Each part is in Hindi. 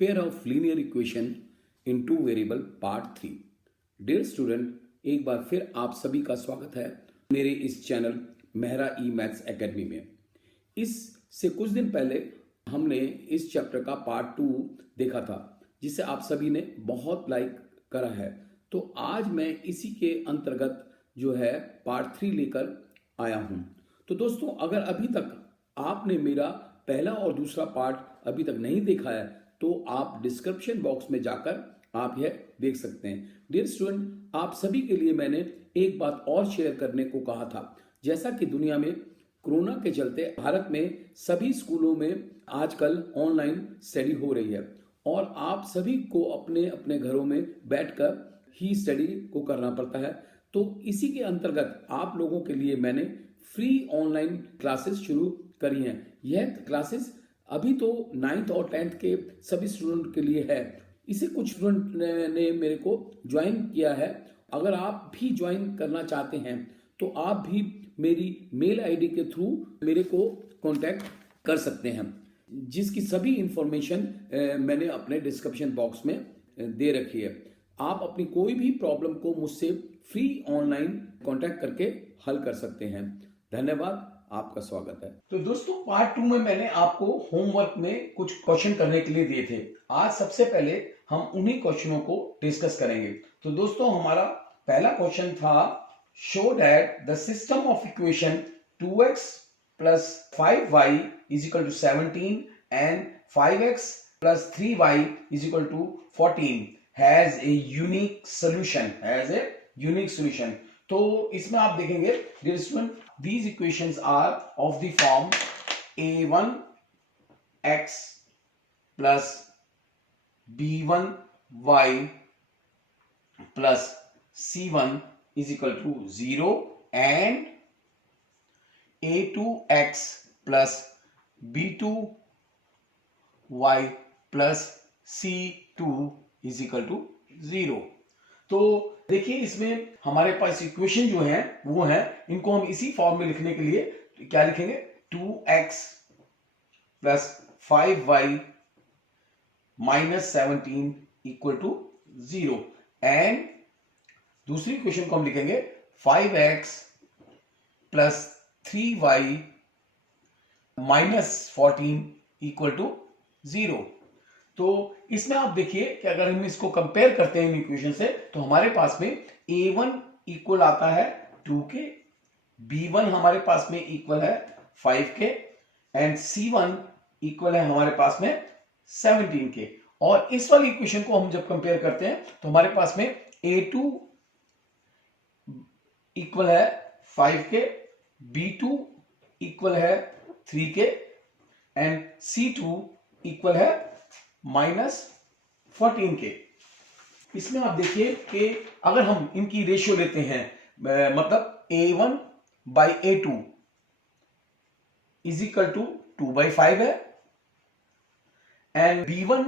Pair of linear equation in two variable part 3। Dear student, एक बार फिर आप सभी का स्वागत है मेरे इस चैनल मेहरा ई मैथ्स एकेडमी में। इससे कुछ दिन पहले हमने इस चैप्टर का पार्ट 2 देखा था, जिसे आप सभी ने बहुत लाइक करा है। तो आज मैं इसी के अंतर्गत जो है पार्ट 3 लेकर आया हूं। तो दोस्तों, अगर अभी तक आपने मेरा पहला और दूसरा पार्ट अभी तक नहीं देखा है तो आप डिस्क्रिप्शन बॉक्स में जाकर आप यह देख सकते हैं। डियर स्टूडेंट, आप सभी के लिए मैंने एक बात और शेयर करने को कहा था। जैसा कि दुनिया में कोरोना के चलते भारत में सभी स्कूलों में आजकल ऑनलाइन स्टडी हो रही है और आप सभी को अपने अपने घरों में बैठकर ही स्टडी को करना पड़ता है। तो इसी के अंतर्गत आप लोगों के लिए मैंने फ्री ऑनलाइन क्लासेस शुरू करी हैं। यह क्लासेस अभी तो 9th और 10th के सभी स्टूडेंट के लिए है। इसे कुछ स्टूडेंट ने मेरे को ज्वाइन किया है। अगर आप भी ज्वाइन करना चाहते हैं तो आप भी मेरी मेल आईडी के थ्रू मेरे को कांटेक्ट कर सकते हैं, जिसकी सभी इंफॉर्मेशन मैंने अपने डिस्क्रिप्शन बॉक्स में दे रखी है। आप अपनी कोई भी प्रॉब्लम को मुझसे फ्री ऑनलाइन कांटेक्ट करके हल कर सकते हैं। धन्यवाद, आपका स्वागत है। तो दोस्तों, पार्ट 2 में मैंने आपको होमवर्क में कुछ क्वेश्चन करने के लिए दिए थे। आज सबसे पहले हम उन्हीं क्वेश्चनों को डिस्कस करेंगे। तो दोस्तों, हमारा पहला क्वेश्चन था, show that the system of equation 2x plus 5y is equal to 17 and 5x plus 3y is equal to 14 has a unique solution। तो इसमें आप देखेंगे, dear student, these equations are of the form a1x plus b1y plus c1 is equal to 0 and a2x plus b2y plus c2 is equal to 0। तो देखिए, इसमें हमारे पास इक्वेशन जो है वो है, इनको हम इसी फॉर्म में लिखने के लिए क्या लिखेंगे, 2x plus 5y minus 17 equal to 0 and दूसरी इक्वेशन को हम लिखेंगे 5x plus 3y minus 14 equal to 0। तो इसमें आप देखिए कि अगर हम इसको कंपेयर करते हैं इन इक्वेशन से, तो हमारे पास में a1 इक्वल आता है 2 के, b1 हमारे पास में इक्वल है 5 के एंड c1 इक्वल है हमारे पास में 17 के। और इस वाली इक्वेशन को हम जब कंपेयर करते हैं तो हमारे पास में a2 इक्वल है 5 के, b2 इक्वल है 3 के एंड c2 इक्वल है -14 के। इसमें आप देखिए कि अगर हम इनकी रेशियो लेते हैं, मतलब a1 by a2 is equal to 2/5 है एंड b1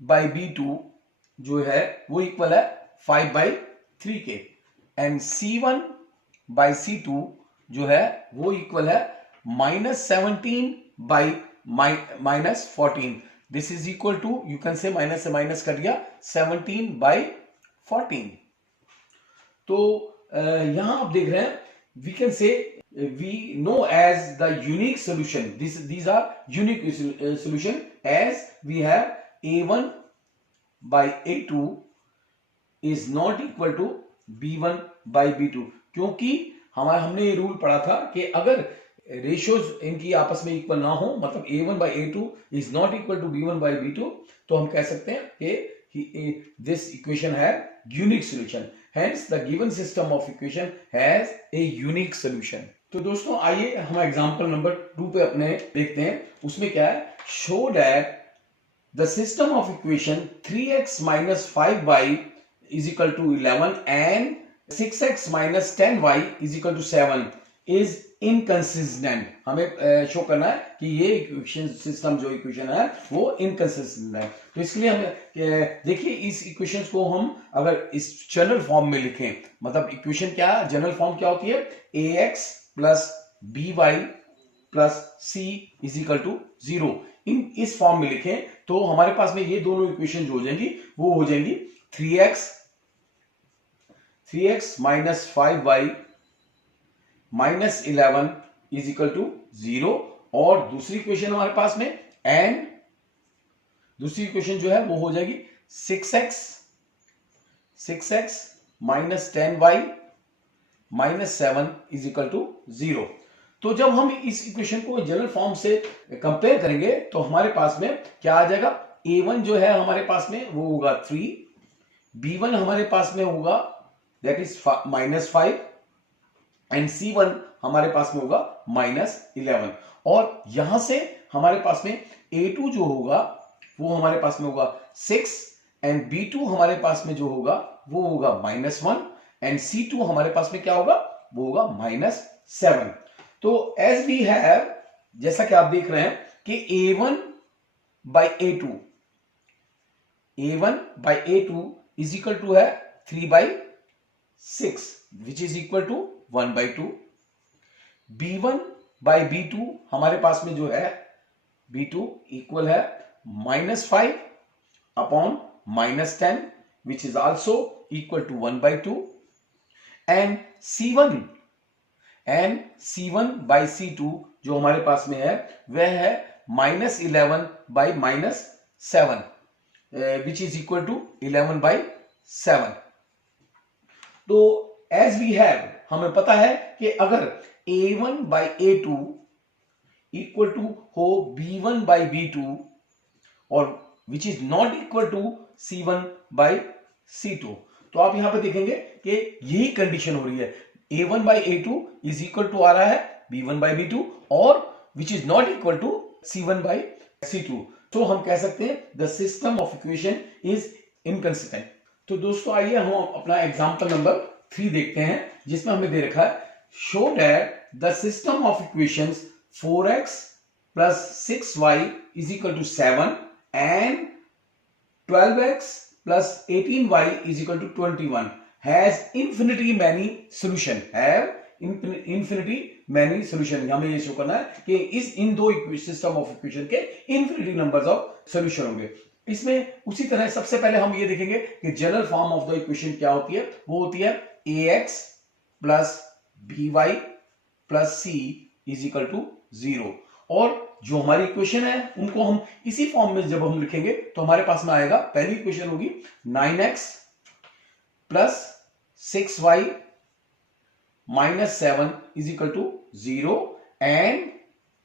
by b2 जो है वो इक्वल है 5/3 के एंड c1 by c2 जो है वो इक्वल है -17 by -14। This is equal to, you can say minus say minus कर दिया, 17/14। तो यहां आप देख रहे हैं, we can say we know as the unique solution, these are unique solution as we have a1 by a2 is not equal to b1 by b2, क्योंकि हमने ये रूल पढ़ा था कि अगर रेशियोज इनकी आपस में इक्वल ना हो, मतलब a1 by a2 is not equal to b1 by b2, तो हम कह सकते हैं कि दिस इक्वेशन है unique solution. Hence the given system of equation has a unique solution. तो दोस्तों, आइए हम एग्जांपल नंबर 2 पे अपने देखते हैं। उसमें क्या है, show that the system of equation 3x minus 5y is equal to 11 and 6x minus 10y is equal to 7 is inconsistent. हमें शो करना है कि ये इक्वेशन सिस्टम जो इक्वेशन है वो इनकंसिस्टेंट है। तो इसलिए हम देखिए, इस इक्वेशंस को हम अगर इस जनरल फॉर्म में लिखें, मतलब इक्वेशन क्या, जनरल फॉर्म क्या होती है, ax plus by plus C is equal to 0 इस फॉर्म में लिखें तो हमारे पास में ये दोनों इक्वेशन जो हो जाएंगी वो हो जाएंगी 3x minus 5y minus 11 is equal to 0 और दूसरी इक्वेशन हमारे पास में एंड दूसरी इक्वेशन जो है वो हो जाएगी 6x minus 10y minus 7 is equal to 0। तो जब हम इस इक्वेशन को जनरल फॉर्म से कंपेयर करेंगे तो हमारे पास में क्या आ जाएगा, a1 जो है हमारे पास में वो होगा 3, b1 हमारे पास में होगा that is minus 5 and c1 हमारे पास में होगा माइनस 11 और यहां से हमारे पास में a2 जो होगा वो हमारे पास में होगा 6 एंड b2 हमारे पास में जो होगा वो होगा माइनस 1 एंड c2 हमारे पास में क्या होगा वो होगा माइनस 7। तो एज वी हैव जैसा कि आप देख रहे हैं कि a1 by a2 is equal to है 3/6 which is equal to 1/2। b1 by b2 हमारे पास में जो है b2 इक्वल है -5 upon -10 which is also equal to 1/2 and c1 by c2 जो हमारे पास में है वह है -11 by -7 which is equal to 11/7। तो एज वी हैव हमें पता है कि अगर a1 by a2 equal to हो b1 by b2 और which is not equal to c1 by c2, तो आप यहां पे देखेंगे कि यही कंडीशन हो रही है, a1 by a2 is equal to आ रहा है b1 by b2 और which is not equal to c1 by c2। तो हम कह सकते हैं the system of equation is inconsistent. तो दोस्तों आइए हम अपना एग्जांपल नंबर 3 देखते हैं जिसमें हमें दे रखा है show that the system of equations 4x plus 6y is equal to 7 and 12x plus 18y is equal to 21 has infinity many solution, हमें ये शो करना है कि इन दो सिस्टम ऑफ इक्वेशन के इन्फिनिटी नंबर्स ऑफ सॉल्यूशन होंगे। इसमें उसी तरह सबसे पहले हम ये देखेंगे कि general form of the equation क्या होती है, वो होती है ax plus by plus c is equal to 0 और जो हमारी इक्वेशन है उनको हम इसी फॉर्म में जब हम लिखेंगे तो हमारे पास में आएगा, पहली इक्वेशन होगी 9x plus 6y minus 7 is equal to 0 and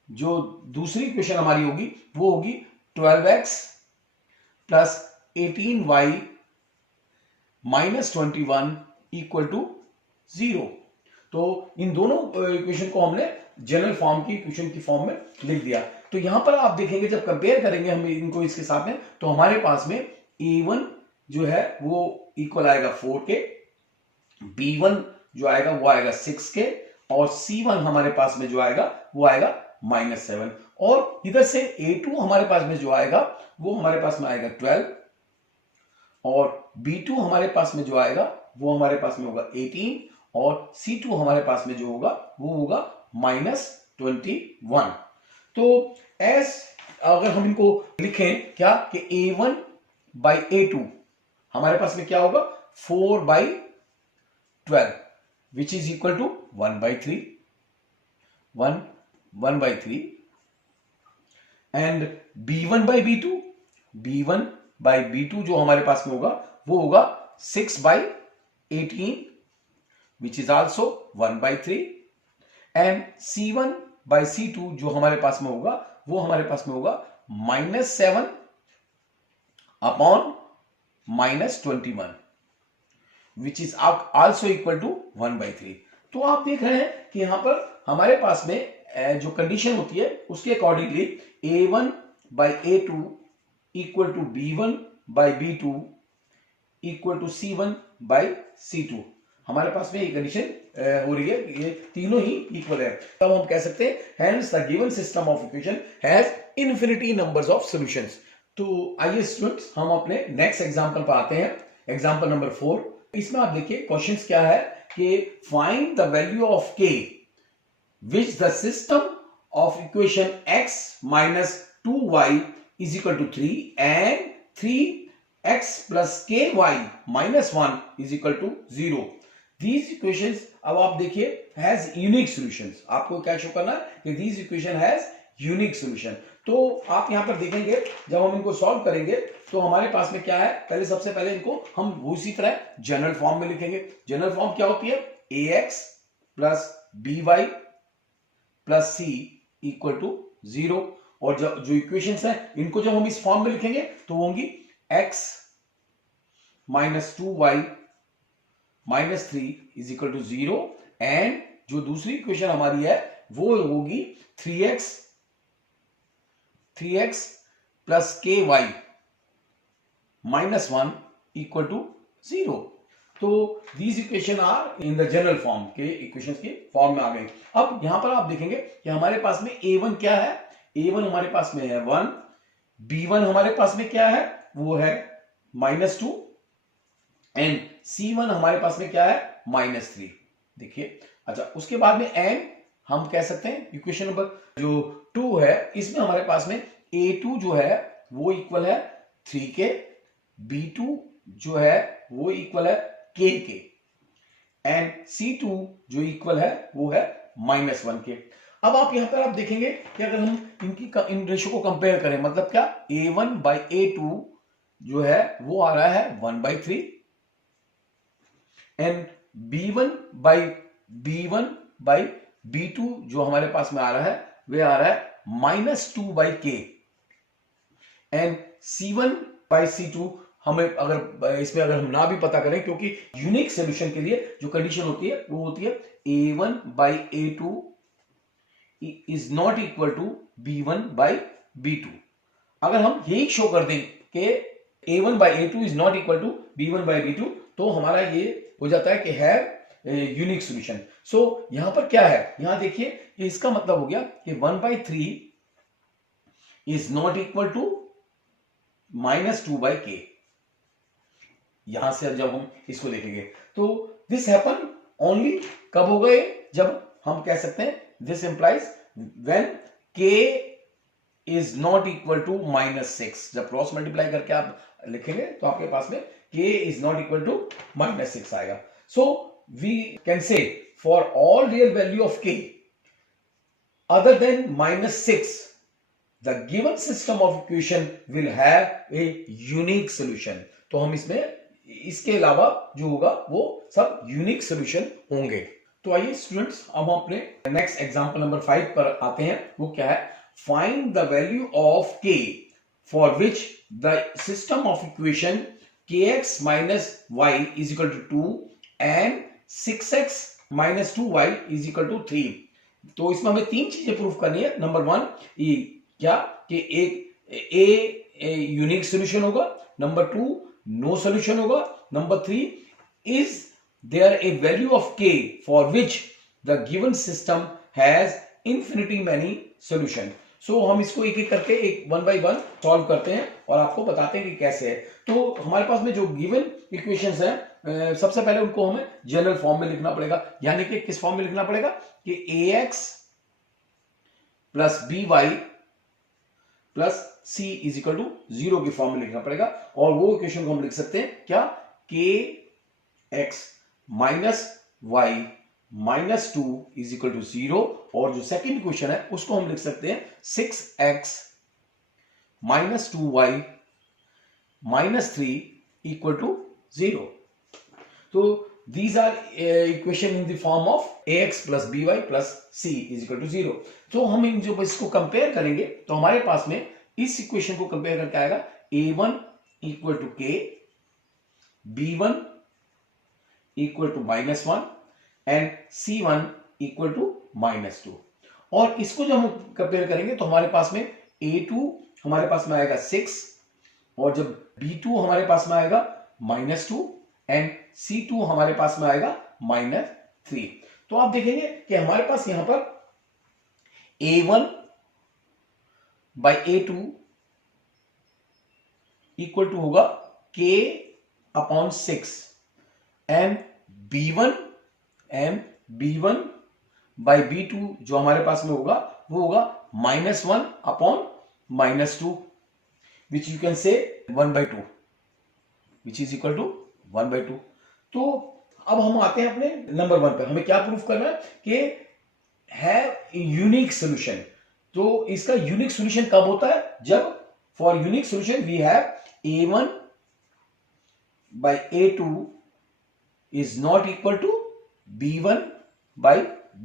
जो दूसरी इक्वेशन हमारी होगी वो होगी 12x plus 18y minus 21 equal to 0। तो इन दोनों इक्वेशन को हमने जनरल फॉर्म की इक्वेशन की फॉर्म में लिख दिया। तो यहां पर आप देखेंगे जब कंपेयर करेंगे हम इनको इसके साथ में तो हमारे पास में a1 जो है वो इक्वल आएगा 4 के, b1 जो आएगा वो आएगा 6 के और c1 हमारे पास में जो आएगा वो आएगा -7 और इधर से a2 हमारे पास में जो आएगा वो हमारे पास में आएगा 12 और b2 हमारे पास में जो आएगा वो हमारे पास में होगा 18 और c2 हमारे पास में जो होगा वो होगा -21। तो एस अगर हम इनको लिखें क्या कि a1 by a2 हमारे पास में क्या होगा 4/12 which is equal to 1/3 and b1 by b2 जो हमारे पास में होगा वो होगा 6/18 विच is also 1/3 and c1 by c2 जो हमारे पास में होगा वो हमारे पास में होगा -7 upon -21 which is also equal to 1/3। तो आप देख रहे हैं कि यहां पर हमारे पास में जो कंडीशन होती है उसके accordingly a1 by a2 equal to b1 by b2 equal to c1 by c2 हमारे पास में ये कंडीशन हो रही है, ये तीनों ही इक्वल है। तब हम कह सकते हैं hence the given system of equation has infinity numbers of solutions. तो आइए स्टूडेंट्स हम अपने नेक्स्ट एग्जांपल पर आते हैं, एग्जांपल नंबर 4। इसमें आप देखिए क्वेश्चंस क्या है कि find the value of k which the system of equation x minus 2y is equal to 3 and 3x plus ky minus 1 is equal to 0. These equations, अब आप देखिए, has unique solutions. आपको क्या शो करना है कि these equation has unique solution. तो आप यहां पर देखेंगे जब हम इनको सॉल्व करेंगे तो हमारे पास में क्या है, पहले सबसे पहले इनको हम उसी तरह जनरल फॉर्म में लिखेंगे. जनरल फॉर्म क्या होती है, ax plus by plus c equal to 0. और जो इक्वेशंस हैं इनको जब हम इस फॉर्म में लिखेंगे तो वो होंगी x minus 2y minus 3 is equal to 0 and जो दूसरी इक्वेशन हमारी है वो होगी 3x plus ky minus 1 equal to 0. तो these equation are in the general form के इक्वेशंस के फॉर्म में आ गए. अब यहां पर आप देखेंगे कि हमारे पास में a1 क्या है, a1 हमारे पास में है 1, b1 हमारे पास में क्या है वो है माइनस 2 एंड c1 हमारे पास में क्या है माइनस 3. देखिए, अच्छा, उसके बाद में एंड हम कह सकते हैं इक्वेशन नंबर जो 2 है इसमें हमारे पास में a2 जो है वो इक्वल है 3 के, b2 जो है वो इक्वल है k के एंड c2 जो इक्वल है वो है माइनस 1 के. अब आप यहां पर आप देखेंगे कि अगर हम इन रेशो को कंपेयर करें, मतलब क्या, a1 बाई a2 जो है वो आ रहा है 1/3 एंड b1 बाई b2 जो हमारे पास में आ रहा है वे आ रहा है minus 2/k and c1 by c2 हमें अगर इसमें अगर हम ना भी पता करें, क्योंकि यूनिक सॉल्यूशन के लिए जो कंडीशन होती है वो होती है a1 by a2 is not equal to b1 by b2. अगर हम यही शो कर दें कि a1 by a2 is not equal to b1 by b2 तो हमारा ये हो जाता है कि है यूनिक सॉल्यूशन. सो यहां पर क्या है, यहां देखिए कि इसका मतलब हो गया कि 1/3 is not equal to minus 2/k. यहां से जब हम इसको देखेंगे तो दिस हैपन ओनली कब होगा ये, जब हम कह सकते हैं this implies when k is not equal to minus 6. जब क्रॉस मल्टीप्लाई करके आप लिखेंगे तो आपके पास में k is not equal to minus 6 आएगा. So we can say for all real value of k other than minus 6 the given system of equation will have a unique solution. तो हम इसमें इसके अलावा जो होगा वो सब यूनिक सॉल्यूशन होंगे. तो आइए स्टूडेंट्स, अब हम अपने नेक्स्ट एग्जांपल नंबर 5 पर आते हैं. वो क्या है, find the value of k for which the system of equation kx minus y is equal to 2 and 6x minus 2y is equal to 3. तो इसमें हमें 3 चीजें प्रूफ करनी है. नंबर 1 क्या कि एक यूनिक सॉल्यूशन होगा, नंबर 2 नो सॉल्यूशन होगा, number 3 is there a value of k for which the given system has infinity many solution. So हम इसको एक एक करके एक 1 बाई 1 सॉल्व करते हैं और आपको बताते हैं कि कैसे है. तो हमारे पास में जो गिवन इक्वेशंस हैं सबसे पहले उनको हमें जनरल फॉर्म में लिखना पड़ेगा. यानी कि किस फॉर्म में लिखना पड़ेगा कि ax plus by plus c is equal to 0 की फॉर्म में लिखना पड़ेगा. और वो इक्वेशन को हम लिख सकते हैं क्या, kx minus y minus 2 is equal to 0. और जो सेकेंड इक्वेशन है उसको हम लिख सकते हैं 6x minus 2y minus 3 equal to 0. तो these are equation in the form of ax plus by plus c is equal to 0. तो हम इन जो इसको कंपेयर करेंगे तो हमारे पास में इस इक्वेशन को कंपेयर करके आएगा a1 equal to k, b1 equal to minus 1 and c1 equal to minus 2. और इसको जब हम कंपेयर करेंगे तो हमारे पास में a2 हमारे पास में आएगा 6 और जब b2 हमारे पास में आएगा माइनस 2 एंड c2 हमारे पास में आएगा माइनस 3. तो आप देखेंगे कि हमारे पास यहां पर a1 by a2 equal to होगा k upon 6 and b1 by B2 जो हमारे पास में होगा वो होगा -1 अपॉन -2 विच यू कैन से 1/2 विच इज इक्वल टू 1/2। तो अब हम आते हैं अपने नंबर 1 पे। हमें क्या प्रूफ करना है कि है यूनिक सोल्यूशन। तो इसका यूनिक सोल्यूशन कब होता है? जब for unique solution we have A1 by A2 is not equal to B1 by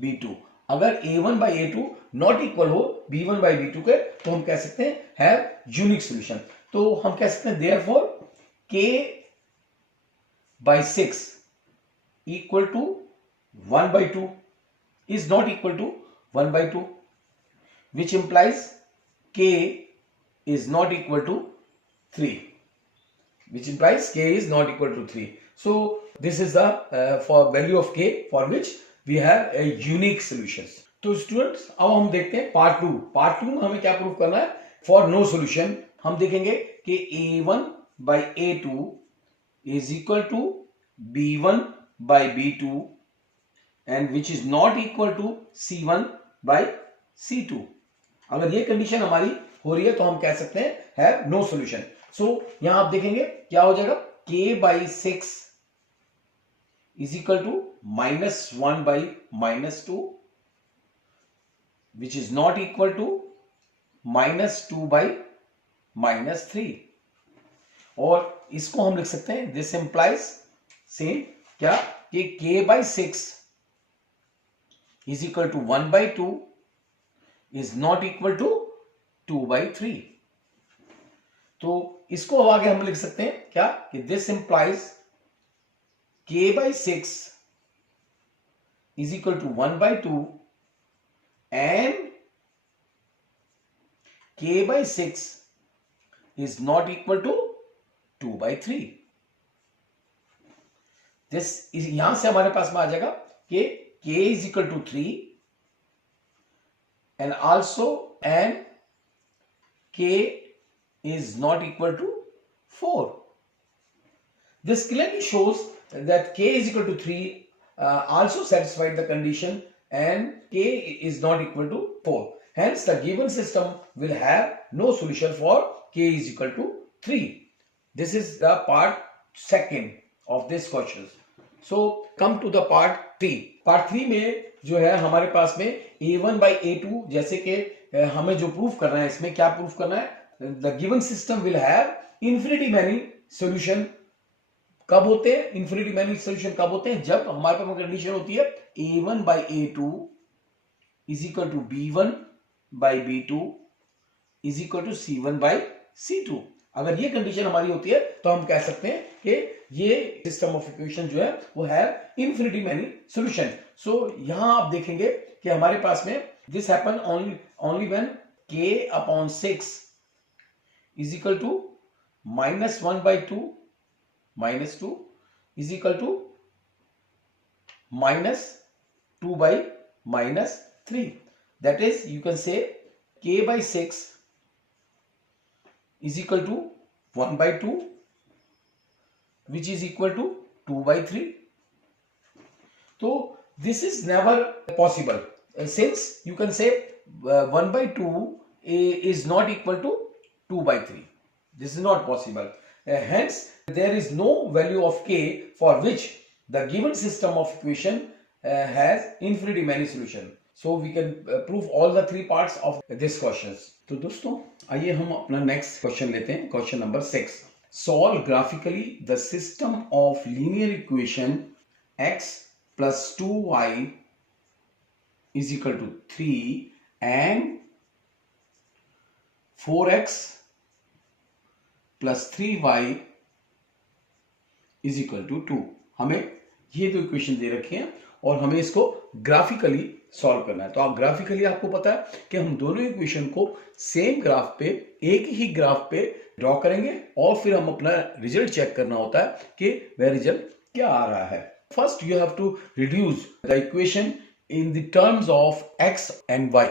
B2। अगर A1 by A2 not equal हो B1 by B2 के तो हम कह सकते हैं हैव यूनिक सोल्यूशन। तो हम कह सकते हैं therefore K by 6 equal to 1/2 is not equal to 1/2 which implies K is not equal to 3, which implies K is not equal to 3. So this is the for value of K for which we have a unique solutions. तो स्टूडेंट्स अब हम देखते हैं पार्ट 2। पार्ट 2 में हमें क्या प्रूफ करना है? फॉर नो सॉल्यूशन हम देखेंगे कि A1 by A2 is equal to B1 by B2 and which is not equal to C1 by C2। अगर ये कंडीशन हमारी हो रही है तो हम कह सकते हैं हैव नो सॉल्यूशन। सो यहां आप देखेंगे क्या हो जाएगा? K by 6 is equal to -1 by -2 which is not equal to -2 by -3। और इसको हम लिख सकते हैं दिस इंप्लाइज सेम क्या कि K by 6 is equal to 1/2 is not equal to 2/3। तो इसको अब आगे हम लिख सकते हैं क्या कि this implies K by 6 is equal to 1/2 and K by 6 is not equal to 2/3। This यहां से हमारे पास में आ जाएगा कि K is equal to 3 and also and K is not equal to 4। This clearly shows that K is equal to 3 also satisfied the condition and K is not equal to 4। Hence the given system will have no solution for K is equal to 3। This is the part 2 of this question। So come to the part 3। part 3 में जो है हमारे पास में A1 by A2 जैसे कि हमें जो प्रूफ करना है, इसमें क्या प्रूफ करना है? The given system will have infinity many solution। कब होते हैं इन्फिनिटी मैनी सॉल्यूशन? कब होते हैं? जब हमारे पास कंडीशन होती है A1 by A2 is equal to B1 by B2 is equal to C1 by C2। अगर ये कंडीशन हमारी होती है तो हम कह सकते हैं कि ये सिस्टम ऑफ इक्वेशन जो है वो है इन्फिनिटी मैनी सॉल्यूशन। सो यहां आप देखेंगे कि हमारे पास में this happen only when K upon 6 is equal to -1/2 -2 is equal to -2 by -3। That is you can say K by 6 is equal to 1/2 which is equal to 2/3। तो this is never possible since you can say 1/2 is not equal to 2/3। This is not possible। Hence there is no value of K for which the given system of equation has infinity many solution। So we can prove all the 3 parts of this questions। तो दोस्तों आइए हम अपना नेक्स्ट क्वेश्चन लेते हैं। Question number 6। Solve graphically the system of linear equation x plus 2y is equal to 3 and 4x plus 3y is equal to 2। हमें ये दो इक्वेशन दे रखे हैं और हमें इसको ग्राफिकली सॉल्व करना है। तो आप ग्राफिकली आपको पता है कि हम दोनों इक्वेशन को सेम ग्राफ पे, एक ही ग्राफ पे ड्रॉ करेंगे और फिर हम अपना रिजल्ट चेक करना होता है कि वह रिजल्ट क्या आ रहा है। First you have to reduce the equation in the terms of x and y।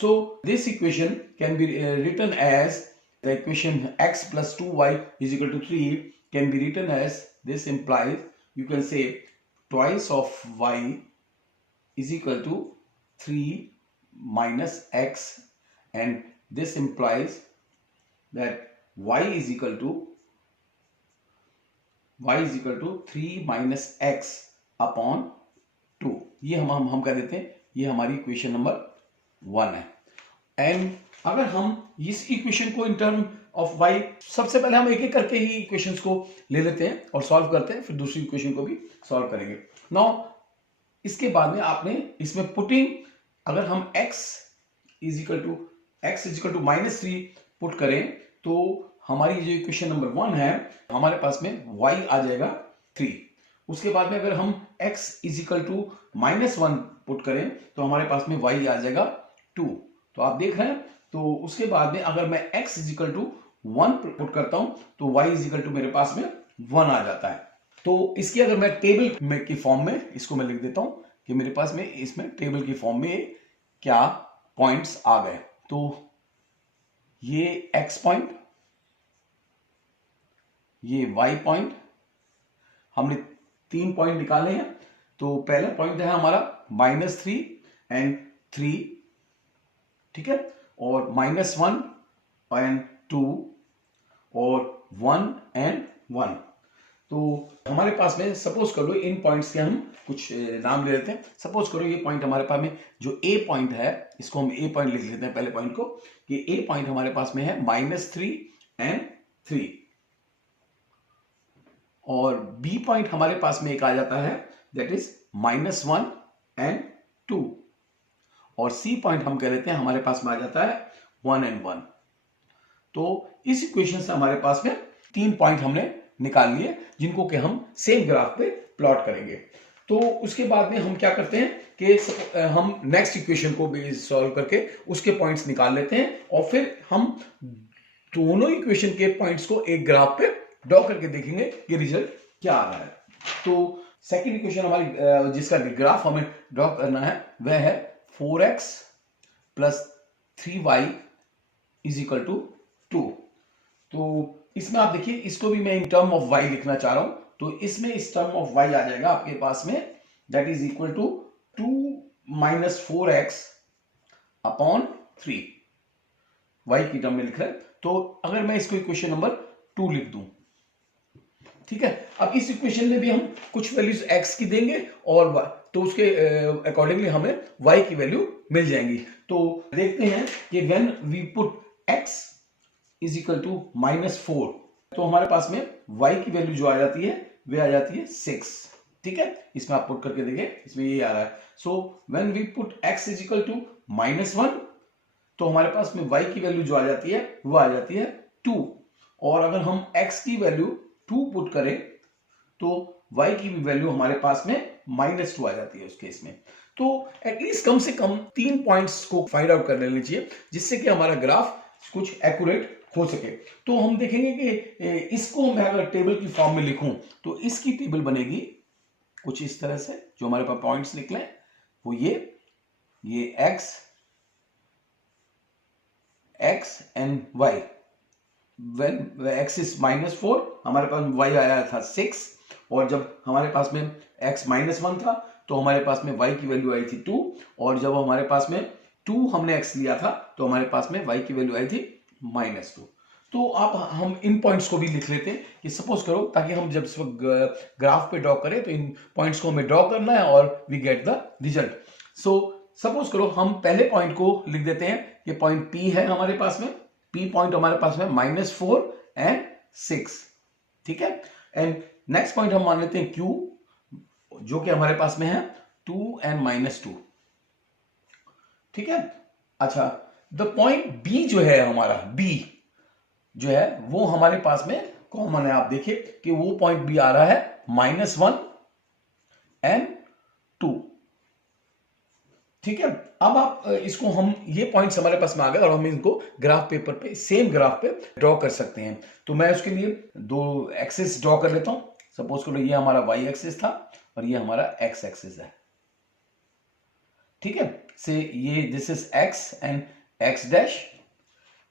So this equation can be written as the equation x plus 2y is equal to 3 can be written as this implies you can say twice of y is equal to 3 minus x, and this implies that y is equal to 3 minus x upon 2. ये हम कह देते हैं, ये हमारी इक्वेशन नंबर 1 है। एंड अगर हम इस इक्वेशन को इन टर्म ऑफ y, सबसे पहले हम एक एक करके ही इक्वेशंस को ले लेते हैं और सॉल्व करते हैं, फिर दूसरी इक्वेशन को भी सॉल्व करेंगे। नाउ इसके बाद में आपने इसमें पुटिंग, अगर हम x is equal to -3 put करें तो हमारी जो इक्वेशन नंबर 1 है, हमारे पास में y आ जाएगा 3। उसके बाद में अगर हम x is equal to -1 put करें तो हमारे पास में y आ जाएगा 2। तो आप देख रहे हैं, तो उसके बाद में अगर मैं x is equal to 1 put करता हूं तो y इज इक्वल टू मेरे पास में 1 आ जाता है। तो इसकी अगर मैं टेबल में की फॉर्म में इसको मैं लिख देता हूं कि मेरे पास में इसमें टेबल की फॉर्म में क्या पॉइंट्स आ गए। तो ये x पॉइंट, ये y पॉइंट, हमने 3 पॉइंट निकाले हैं। तो पहला पॉइंट है हमारा -3 एंड 3, ठीक है, और -1 एंड 2 और 1 एंड 1। तो हमारे पास में सपोज करो इन पॉइंट्स के हम कुछ नाम ले लेते हैं। सपोज करो ये पॉइंट हमारे पास में जो ए पॉइंट है, इसको हम ए पॉइंट लिख लेते हैं पहले पॉइंट को, कि ए पॉइंट हमारे पास में है -3 एंड 3, और बी पॉइंट हमारे पास में एक आ जाता है दैट इज -1 एंड 2, और सी पॉइंट हम कह लेते हैं हमारे पास में आ जाता है 1 एंड 1। तो इस इक्वेशन से हमारे पास में 3 पॉइंट हमने निकाल लिए जिनको कि हम सेम ग्राफ पे प्लॉट करेंगे। तो उसके बाद में हम क्या करते हैं कि हम नेक्स्ट इक्वेशन को भी सॉल्व करके उसके पॉइंट्स निकाल लेते हैं, और फिर हम दोनों इक्वेशन के पॉइंट्स को एक ग्राफ पे ड्रॉ करके देखेंगे कि रिजल्ट क्या आ रहा है। तो सेकंड इक्वेशन हमारी जिसका ग्राफ हमें ड्रॉ करना है वह है 4x plus 3y is equal to 2। तो इसमें आप देखिए, इसको भी मैं इन टर्म ऑफ y लिखना चाह रहा हूं, तो इसमें इस टर्म ऑफ y आ जाएगा आपके पास में that is equal to 2 minus 4x upon 3, y की टर्म में लिख रहे हैं। तो अगर मैं इसको इक्वेशन नंबर 2 लिख दूं, ठीक है, अब इस इक्वेशन में भी हम कुछ वैल्यूज x की देंगे और तो उसके अकॉर्डिंगली हमें y की वैल्यू मिल जाएंगी। तो देखते हैं कि when we put x is equal to -4, तो हमारे पास में y की वैल्यू जो आ जाती है वह आ जाती है 6, ठीक है। इसमें आप पुट करके देखिए, इसमें ये आ रहा है। So when we put x is equal to -1, तो हमारे पास में y की वैल्यू जो आ जाती है वो आ जाती है 2, और अगर हम x की वैल्यू 2 पुट करें तो y की भी वैल्यू हमारे पास में -2 आ जाती है उस केस में। तो एटलीस्ट कम से कम 3 पॉइंट्स को फाइंड आउट कर लेना चाहिए जिससे कि हमारा ग्राफ कुछ एक्यूरेट हो सके। तो हम देखेंगे कि इसको मैं अगर टेबल की फॉर्म में लिखूं तो इसकी टेबल बनेगी कुछ इस तरह से, जो हमारे पास पॉइंट्स निकले वो ये x and y। when x is -4 हमारे पास y आया था 6, और जब हमारे पास में x -1 था तो हमारे पास में y की वैल्यू आई थी 2, और जब हमारे पास में 2 हमने x लिया था तो हमारे पास में y की वैल्यू आई थी -2। तो आप हम इन पॉइंट्स को भी लिख लेते हैं कि सपोज करो, ताकि हम जब ग्राफ पे ड्रॉ करें तो इन पॉइंट्स को हमें ड्रॉ करना है और we get the result. So suppose करो हम पहले पॉइंट को लिख देते हैं, ये पॉइंट P है हमारे पास में, P पॉइंट हमारे पास में -4 एंड 6, ठीक है। एंड नेक्स्ट पॉइंट हम मान लेते हैं Q, जो कि हमारे पास में है 2 एंड -2, ठीक है। अच्छा, द पॉइंट B जो है हमारा, B जो है वो हमारे पास में कॉमन है। आप देखिए कि वो पॉइंट B आ रहा है -1 एंड 2, ठीक है। अब आप इसको हम, ये पॉइंट्स हमारे पास में आ गए और हम इनको ग्राफ पेपर पे, सेम ग्राफ पे ड्रॉ कर सकते हैं। तो मैं उसके लिए 2 एक्सिस ड्रॉ कर लेता हूं। सपोज करो ये हमारा y एक्सिस था और ये हमारा x एक्सिस है, ठीक है। से ये this is x and x dash,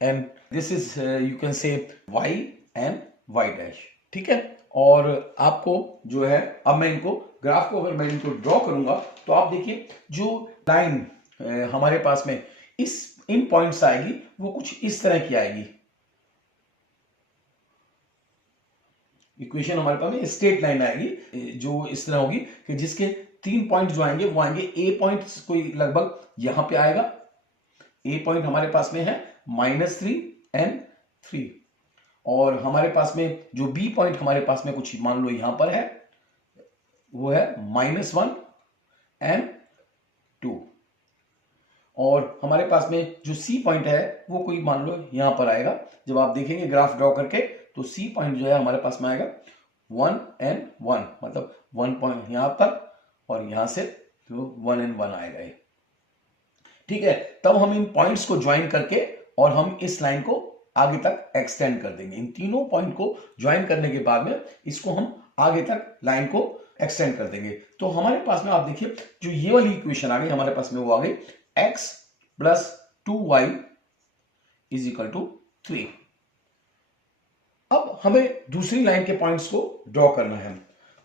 and this is you can से y एंड y डैश, ठीक है। और आपको जो है, अब मैं इनको ग्राफ को अगर मैं इनको ड्रॉ करूंगा तो आप देखिए जो लाइन हमारे पास में इन पॉइंट्स आएगी वो कुछ इस तरह की आएगी। इक्वेशन हमारे पास में स्ट्रेट लाइन आएगी जो इस तरह होगी कि जिसके 3 पॉइंट जो आएंगे वो आएंगे। ए पॉइंट कोई लगभग यहां पे आएगा, ए पॉइंट हमारे पास में है -3 and 3, और हमारे पास में जो बी पॉइंट हमारे पास में कुछ मान लो यहां पर है वो है -1 and 2, और हमारे पास में जो सी पॉइंट है वो कोई मान लो यहां पर आएगा। जब आप देखेंगे ग्राफ ड्रॉ करके तो सी पॉइंट जो है हमारे पास में आएगा 1 and 1, मतलब 1 पॉइंट यहां पर और यहां से तो 1 and 1 आएगा ये। ठीक है, तब हम इन पॉइंट्स को ज्वाइन करके और हम इस लाइन को आगे तक एक्सटेंड कर देंगे। इन तीनों पॉइंट को ज्वाइन करने के बाद में इसको हम आगे तक लाइन को एक्सटेंड कर देंगे। तो हमारे पास में आप देखिए जो ये वाली इक्वेशन आ गई हमारे पास में वो आ गई x + 2y = 3। अब हमें दूसरी लाइन के पॉइंट्स को ड्रॉ करना है।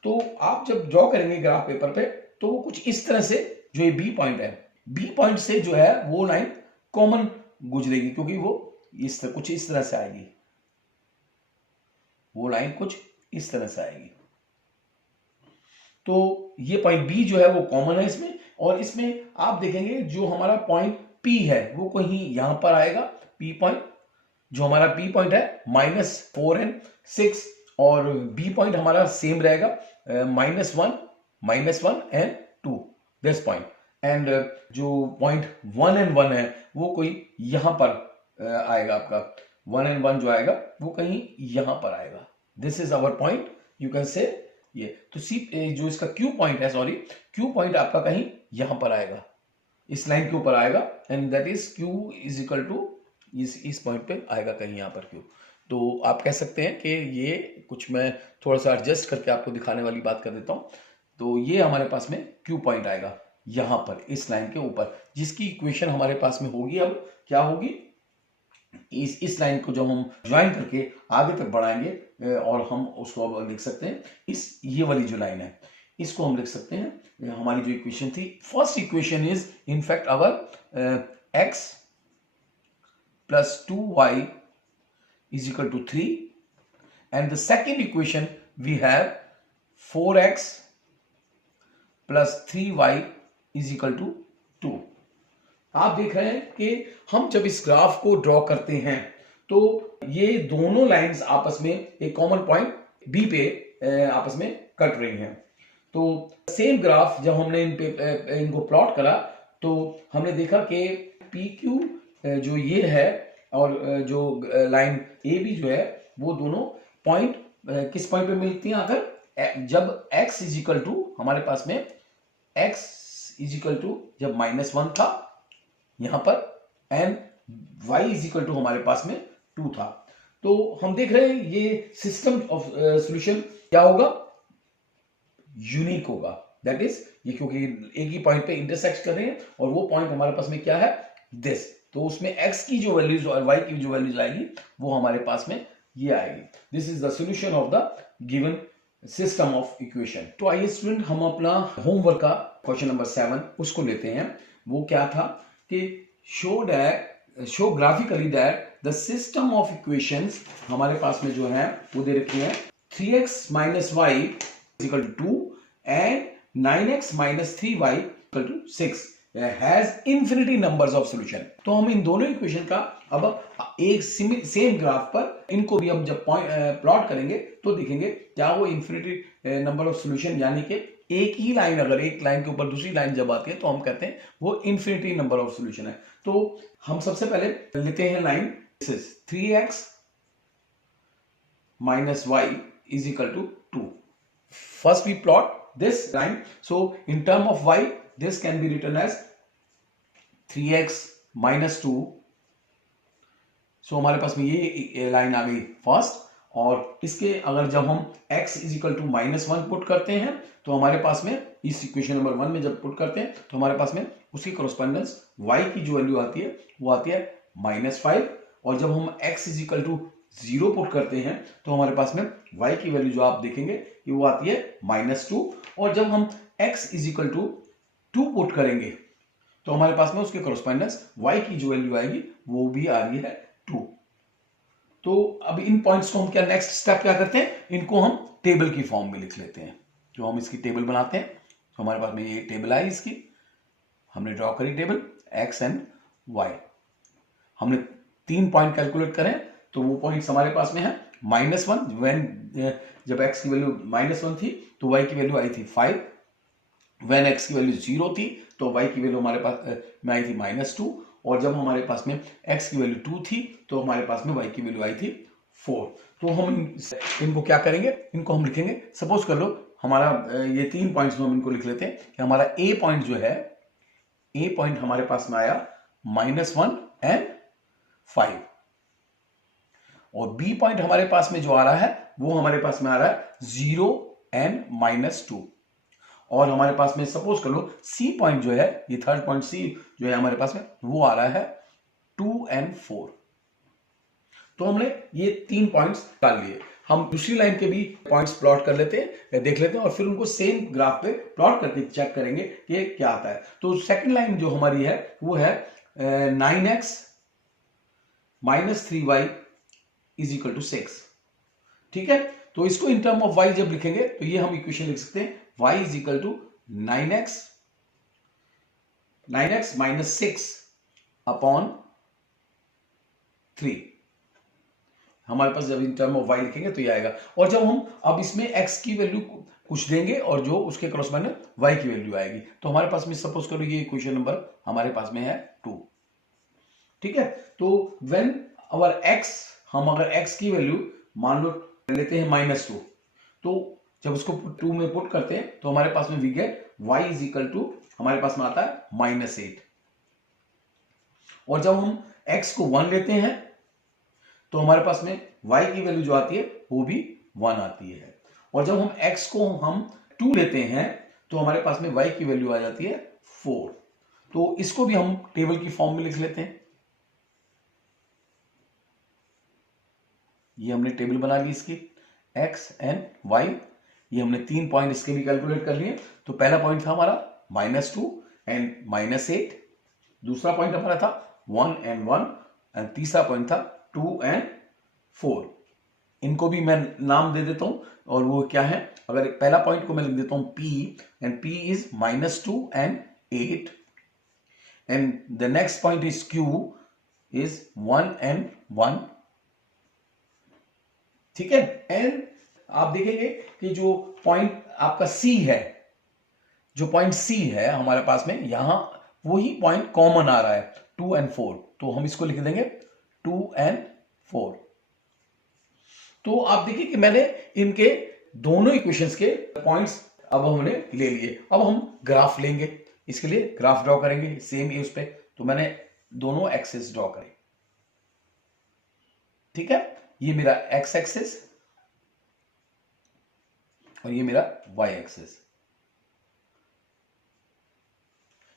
तो आप जब ड्रॉ करेंगे ग्राफ पेपर पे तो वो कुछ इस तरह से, जो ये बी पॉइंट है, बी पॉइंट से जो है वो लाइन कॉमन गुजरेगी, क्योंकि वो कुछ इस तरह से आएगी, वो लाइन कुछ इस तरह से आएगी। तो ये पॉइंट बी जो है वो कॉमन है इसमें, और इसमें आप देखेंगे जो हमारा पॉइंट पी है वो कहीं यहां पर आएगा। पी पॉइंट, जो हमारा पी पॉइंट है -4 and 6, और बी पॉइंट हमारा सेम रहेगा -1 and 2, दिस पॉइंट। एंड जो पॉइंट 1 and 1 है वो कोई यहां पर आएगा, आपका 1 and 1 जो आएगा वो कहीं यहां पर आएगा। This is our point, you can say ये। तो सी जो इसका क्यू पॉइंट है, सॉरी क्यू पॉइंट आपका कहीं यहां पर आएगा, इस लाइन के ऊपर आएगा, एंड दैट इज क्यू = इस पॉइंट पे आएगा कहीं यहां पर क्यू। तो आप कह सकते हैं कि ये कुछ मैं थोड़ा सा एडजस्ट करके आपको दिखाने वाली बात कर देता हूं। तो ये हमारे पास में क्यू पॉइंट आएगा यहां पर इस लाइन के ऊपर, जिसकी इक्वेशन हमारे पास में होगी अब क्या होगी, इस लाइन को जब हम ज्वाइन करके आगे तक बढ़ाएंगे और हम उसको अब लिख सकते हैं ये वाली जो लाइन है इसको हम लिख सकते हैं, हमारी जो इक्वेशन थी, first equation is in fact our x + 2y = 3, and the second equation we have 4x + 3y = 2। आप देख रहे हैं कि हम जब इस ग्राफ को ड्रॉ करते हैं तो ये दोनों लाइंस आपस में एक कॉमन पॉइंट बी पे आपस में कट रही हैं। तो सेम ग्राफ जब हमने इनको प्लॉट करा तो हमने देखा कि पी क्यू जो ये है और जो लाइन ए बी जो है वो दोनों पॉइंट किस पॉइंट पे मिलती हैं, अगर जब x = हमारे पास में x = जब -1 था यहां पर, एंड y = हमारे पास में 2 था। तो हम देख रहे हैं ये सिस्टम ऑफ सॉल्यूशन क्या होगा, यूनिक होगा। दैट इज ये क्योंकि एक ही पॉइंट पे इंटरसेक्ट कर रहे हैं और वो पॉइंट हमारे पास में क्या है, दिस। तो उसमें x की जो वैल्यूज और y की जो वैल्यूज आएगी वो हमारे पास में ये आएगी। This is the solution of the given system of equation. तो आइए स्टूडेंट हम अपना होमवर्क का क्वेश्चन नंबर 7 उसको लेते हैं। वो क्या था कि show graphically that the system of equations हमारे पास में जो है वो दे रखी है 3x - y = 2 and 9x - 3y = 6 has infinity numbers of solution। तो हम इन दोनों इक्वेशन का अब एक सेम ग्राफ पर इनको भी हम जब प्लॉट करेंगे तो देखेंगे क्या वो इन्फिनिटी नंबर ऑफ सॉल्यूशन, यानी कि एक ही लाइन, अगर एक लाइन के ऊपर दूसरी लाइन जब आती है तो हम कहते हैं वो इन्फिनिटी नंबर ऑफ सॉल्यूशन है। तो हम सबसे पहले लेते हैं line 3x - y = 2। First we plot this line. So in term of y, this can be written as 3x - 2। So हमारे पास में ये लाइन आ गई फर्स्ट, और इसके अगर जब हम x = -1 पुट करते हैं तो हमारे पास में इस इक्वेशन नंबर 1 में जब पुट करते हैं तो हमारे पास में उसकी कॉरेस्पॉन्डेंस y की जो वैल्यू आती है वो आती है -5, और जब हम x = 0 पुट करते हैं तो हमारे पास में y की वैल्यू जो आप देखेंगे ये वो आती है -2, और जब हम x = 2 पुट करेंगे तो हमारे पास में उसके कॉरस्पॉन्डेंस y की जो वैल्यू आएगी वो भी आ रही है 2। तो अब इन पॉइंट्स को हम क्या नेक्स्ट स्टेप क्या करते हैं, इनको हम टेबल की फॉर्म में लिख लेते हैं। जो हम इसकी टेबल बनाते हैं, तो हमारे पास में ये टेबल आई, इसकी हमने ड्रॉ करी टेबल x एंड y। हमने 3 पॉइंट कैलकुलेट करें, तो वो पॉइंट्स हमारे पास में है -1 व्हेन जब x की वैल्यू -1 थी तो y की वैल्यू आई थी 5, व्हेन x की वैल्यू 0 थी तो y की वैल्यू हमारे पास में आई थी -2, और जब हमारे पास में x की वैल्यू 2 थी तो हमारे पास में y की वैल्यू आई थी 4। तो हम इनको क्या करेंगे, इनको हम लिखेंगे, सपोज कर लो हमारा ये 3 पॉइंट्स में हम इनको लिख लेते हैं कि हमारा a पॉइंट जो है, a पॉइंट हमारे पास में आया -1 एंड 5, और b पॉइंट हमारे पास में जो आ रहा है वो हमारे पास में आ रहा है 0 एंड -2, और हमारे पास में सपोज कर लो c पॉइंट जो है, ये थर्ड पॉइंट c जो है हमारे पास में वो आ रहा है 2 एंड 4। तो हमने ये 3 पॉइंट्स डाल लिए। हम दूसरी लाइन के भी पॉइंट्स प्लॉट कर लेते हैं, देख लेते हैं, और फिर उनको सेम ग्राफ पे प्लॉट करके चेक करेंगे कि ये क्या आता है। तो सेकंड लाइन जो हमारी है वो है 9x - 3y = 6। ठीक है, तो इसको इन टर्म ऑफ y जब लिखेंगे तो ये हम इक्वेशन लिख सकते हैं y = 9x - 6 अपॉन 3। हमारे पास जब इन टर्म ऑफ y लिखेंगे तो ये आएगा, और जब हम अब इसमें x की वैल्यू कुछ देंगे और जो उसके कॉरस्पॉन्डिंग y की वैल्यू आएगी, तो हमारे पास में सपोज करो ये इक्वेशन नंबर हमारे पास में है 2। ठीक है, तो व्हेन अवर x, हम अगर x की वैल्यू मान लो लेते हैं -2, तो जब उसको 2 में पुट करते हैं तो हमारे पास में वी गेट y = हमारे पास में आता है -8, और जब हम x को 1 लेते हैं तो हमारे पास में y की वैल्यू जो आती है वो भी 1 आती है, और जब हम x को हम 2 लेते हैं तो हमारे पास में y की वैल्यू आ जाती है 4। तो इसको भी हम टेबल की फॉर्म में लिख लेते हैं। ये हमने टेबल बना ली इसकी x एंड y, ये हमने 3 पॉइंट इसके भी कैलकुलेट कर लिए। तो पहला पॉइंट था हमारा -2 एंड -8, दूसरा पॉइंट हमारा था 1 एंड 1, एंड तीसरा पॉइंट था 2 एंड 4। इनको भी मैं नाम दे देता हूं, और वो क्या है, अगर पहला पॉइंट को मैं लिख देता हूं p, and p is -2 and 8, and the next point is q is 1 and 1। ठीक है, एंड आप देखेंगे कि जो पॉइंट आपका C है, जो पॉइंट C है हमारे पास में, यहां वही पॉइंट कॉमन आ रहा है 2 एंड 4, तो हम इसको लिख देंगे 2 एंड 4। तो आप देखिए कि मैंने इनके दोनों इक्वेशंस के पॉइंट्स अब हमने ले लिए। अब हम ग्राफ लेंगे, इसके लिए ग्राफ ड्रॉ करेंगे सेम ही उस पे, तो मैंने दोनों एक्सिस ड्रॉ करे। ठीक है, ये मेरा x एक्सिस और ये मेरा y एक्सिस।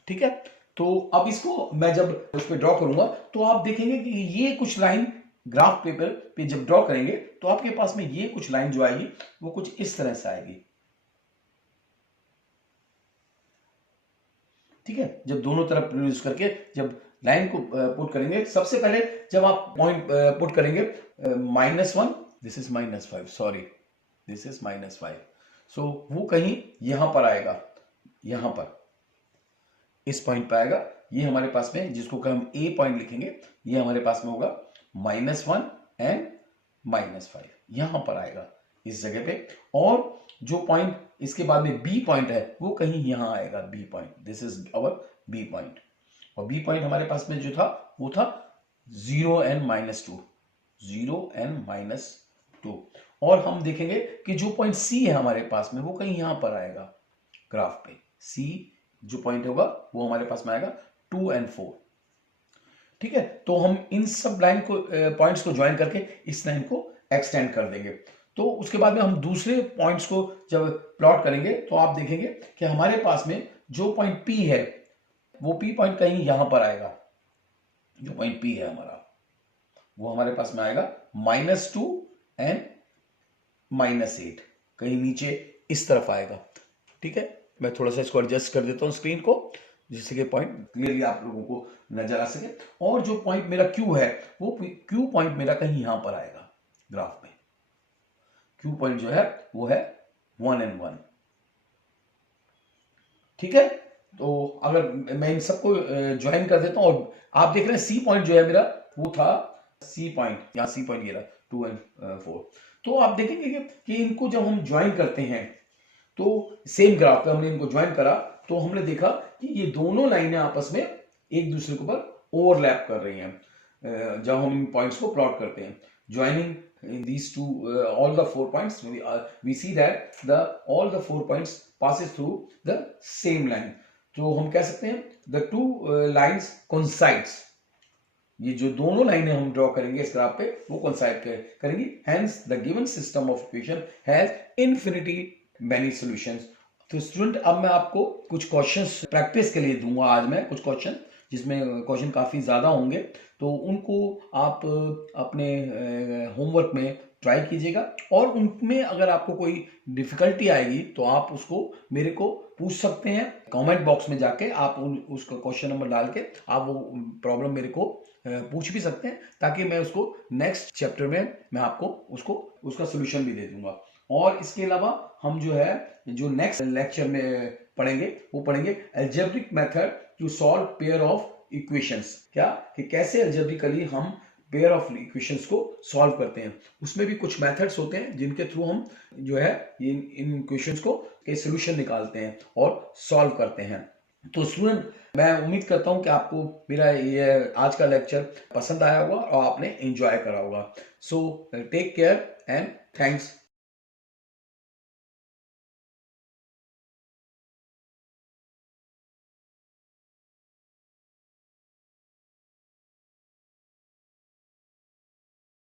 ठीक है, तो अब इसको मैं जब उस पर ड्रॉ करूंगा तो आप देखेंगे कि ये कुछ लाइन ग्राफ पेपर पे जब ड्रॉ करेंगे तो आपके पास में ये कुछ लाइन जो आएगी वो कुछ इस तरह से आएगी। ठीक है, जब दोनों तरफ यूज करके जब लाइन को पुट करेंगे, सबसे पहले जब आप पॉइंट पुट करेंगे -1, this is -5, sorry this is -5, सो वो कहीं यहां पर आएगा, यहां पर इस पॉइंट पर आएगा। ये हमारे पास में जिसको हम A पॉइंट लिखेंगे, ये हमारे पास में होगा -1 एंड -5, यहां पर आएगा इस जगह पे, और जो पॉइंट इसके बाद में B पॉइंट है वो कहीं यहां आएगा, B point, this is our B point, और B पॉइंट हमारे पास में जो था वो था 0 एंड -2, 0 एंड -2, और हम देखेंगे कि जो पॉइंट C है हमारे पास में वो कहीं यहां पर आएगा ग्राफ पे। C जो पॉइंट होगा वो हमारे पास में आएगा 2 एंड 4। ठीक है, तो हम इन सब लाइन को पॉइंट्स को ज्वाइन करके इस लाइन को एक्सटेंड कर देंगे। तो उसके बाद में हम दूसरे पॉइंट्स को जब प्लॉट करेंगे तो आप देखेंगे कि हमारे पास में जो पॉइंट P है वो P पॉइंट कहीं यहां पर आएगा। जो पॉइंट P है हमारा वो हमारे पास में आएगा -2 एंड -8, कहीं नीचे इस तरफ आएगा। ठीक है, मैं थोड़ा सा इसको एडजस्ट कर देता हूं स्क्रीन को, जिससे कि पॉइंट क्लियरली आप लोगों को नजर आ सके। और जो पॉइंट मेरा क्यू है, वो क्यू पॉइंट मेरा कहीं यहां पर आएगा ग्राफ में। क्यू पॉइंट जो है वो है 1 and 1। ठीक है, तो अगर मैं इन सबको ज्वाइन कर देता हूं, और आप देख रहे हैं सी पॉइंट जो है मेरा वो था सी पॉइंट, यहाँ सी पॉइंट ये रहा 2 and 4। तो आप देखेंगे कि इनको जब हम ज्वाइन करते हैं तो सेम ग्राफ पे हमने इनको ज्वाइन करा, तो हमने देखा कि ये दोनों लाइनें आपस में एक दूसरे के ऊपर ओवरलैप कर रही हैं जब हम इन पॉइंट्स को प्लॉट करते हैं। Joining in these two all the 4 points, we see that all the 4 points passes through the same line। तो हम कह सकते हैं the two lines coincides। ये जो दोनों लाइनें हम ड्रॉ करेंगे इस ग्राफ पे वो coincide करेंगी। hence the given system of equation has infinity many solutions। तो स्टूडेंट, अब मैं आपको कुछ क्वेश्चंस प्रैक्टिस के लिए दूंगा आज मैं कुछ क्वेश्चन, जिसमें क्वेश्चन काफ़ी ज़्यादा होंगे, तो उनको आप अपने होमवर्क में ट्राई कीजिएगा। और उनमें अगर आपको कोई डिफिकल्टी आएगी तो आप उसको मेरे को पूछ सकते हैं कमेंट बॉक्स में जाके। आप उसका क्वेश्चन नंबर डाल के आप वो प्रॉब्लम मेरे को पूछ भी सकते हैं, ताकि मैं उसको नेक्स्ट चैप्टर में मैं आपको उसका सोल्यूशन भी दे दूंगा। और इसके अलावा हम जो नेक्स्ट लेक्चर में पढ़ेंगे वो पढ़ेंगे algebraic method to solve pair of equations. क्या कि कैसे अलजेब्रिकली हम पेयर ऑफ इक्वेशंस को सॉल्व करते हैं। उसमें भी कुछ मेथड्स होते हैं जिनके थ्रू हम इन इक्वेशंस को के सॉल्यूशन निकालते हैं और सॉल्व करते हैं। तो स्टूडेंट, मैं उम्मीद करता हूं कि आपको मेरा ये आज का लेक्चर पसंद आया होगा और आपने एंजॉय करा होगा। So take care and thanks